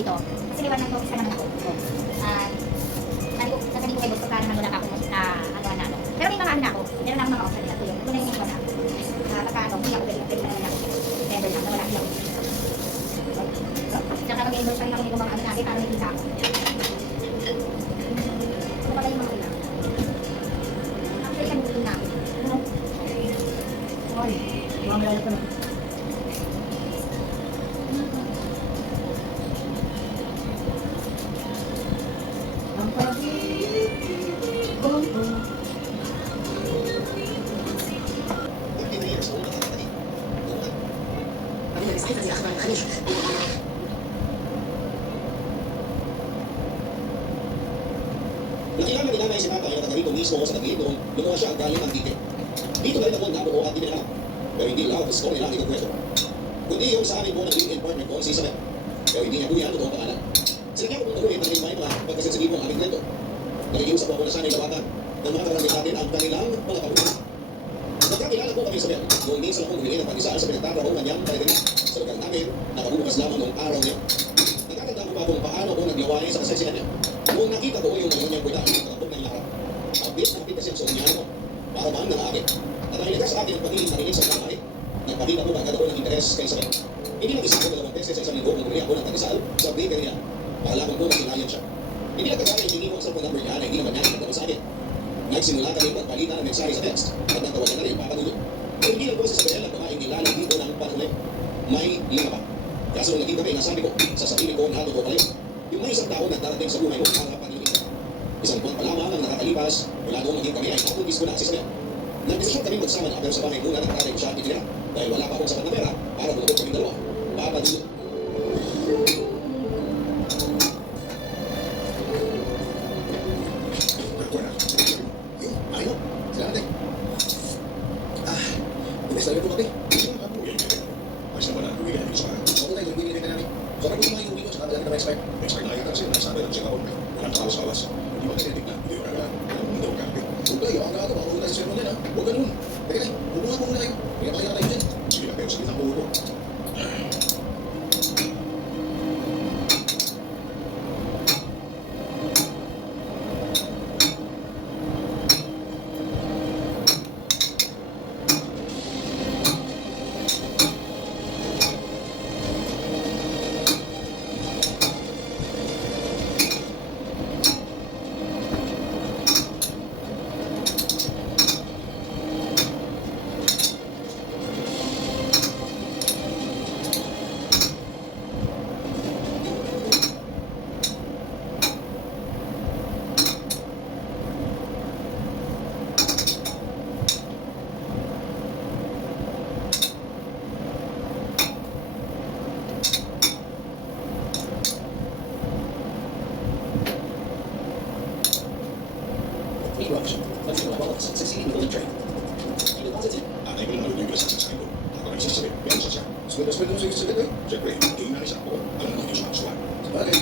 dito. Kasi liwan ng office ka naman ako. Uh, sabi ko, sasabihin ko kay boss ko para wala ka ako na ano na ano. Pero may mga ano na ako. Meron na ako mga option nila. Kuya, ito na yung mission na. Uh, baka ano, hindi ako pwede. Pwede na lang ako. Vendor lang, nawala ako. Tsaka mag-endorse lang ako ng mga ano natin para nakikita ako. Ano pala yung mga ulam? Actually, siya nung ulam Hindi namin nilamay si Papa yung nakatalikong mismo sa nag-iinom, gumawa siya ang galing ang dikit. Dito na rin ako nabuo at dinalaman. Pero hindi lang ang story lang ito kwento. Kundi yung sa amin po ng weekend partner ko, si Isabel. Pero hindi niya kuya ang totoong pangalan. Sila niya kung tuloy para rin mga pagkasasabi mo ang aming kwento. Nakikiusap ako na sana ilawatan ng mga karamihan natin ang kanilang mga pagkakas. Nagkakilala po kami sa Bel, noong minsan akong humingi ng pag-isa sa pinagtatrabaho na niyang talagang sa lugar namin, nakabubukas lamang noong araw niya. Nagkakanda ko pa kung paano ako naglaway sa kasaksihan niya. Noong nakita ko yung mga niyang kuda, nakapag ng lahat. Kapit na kapit kasi ang suot niya ako. Para. At ang ilaga sa akin ang pagiging nakinig sa kamay. Nagpakita ko agad ako ng interes kay Isabel. Hindi nag-isip ko dalawang beses sa isang linggo kung ako ng tagisal sa bakery niya. Pakalaban ko na sinayan siya. Hindi na kagaya yung hingi ko ang cellphone number niya na hindi naman niya nagdadala sa akin. Nagsimula kami magpalitan ng mensahe sa text at natawagan na rin papanulo. Hindi lang po si Isabel ang babaeng nilalagi ko ng panuli. May lima pa. Kaso naging kami, nasabi ko sa sarili ko na pala yun. Yung may isang tao na darating sa buhay mo para panluin ka. Isang buwan pa lamang ang nakakalipas, mula noong naging kami ay kapundis ko na si Isabel. Nagdesisyon kami magsama na pero sa bahay muna ng tatay ko siya itinira. Dahil wala pa akong sapat na pera para bumukod kami dalawa. Papanulo. So, ano po yung mga iuwi ko sa kanila na yata kasi nasabi lang siya kapag walang kawas-kawas. Hindi? Hindi ko kaya. Alam mo daw kami. Huwag kayo, ang gato, makuha tayo sa sermon yan ha. Huwag ganun. Teka tayo, bubunga po muna tayo. May kapalika tayo dyan. Sige lang, pero sakit ang ulo ko. Three rush. Let's go. Well, succeeding with the trade. He deposits it. Anay ko lang naman yung sa akin ko. Ako na isasabi. Yan sa siya. Sweldo, sweldo sa iyo sa gato eh. Siyempre, hindi na isa ako. Alam mo sa. Sa. Ay,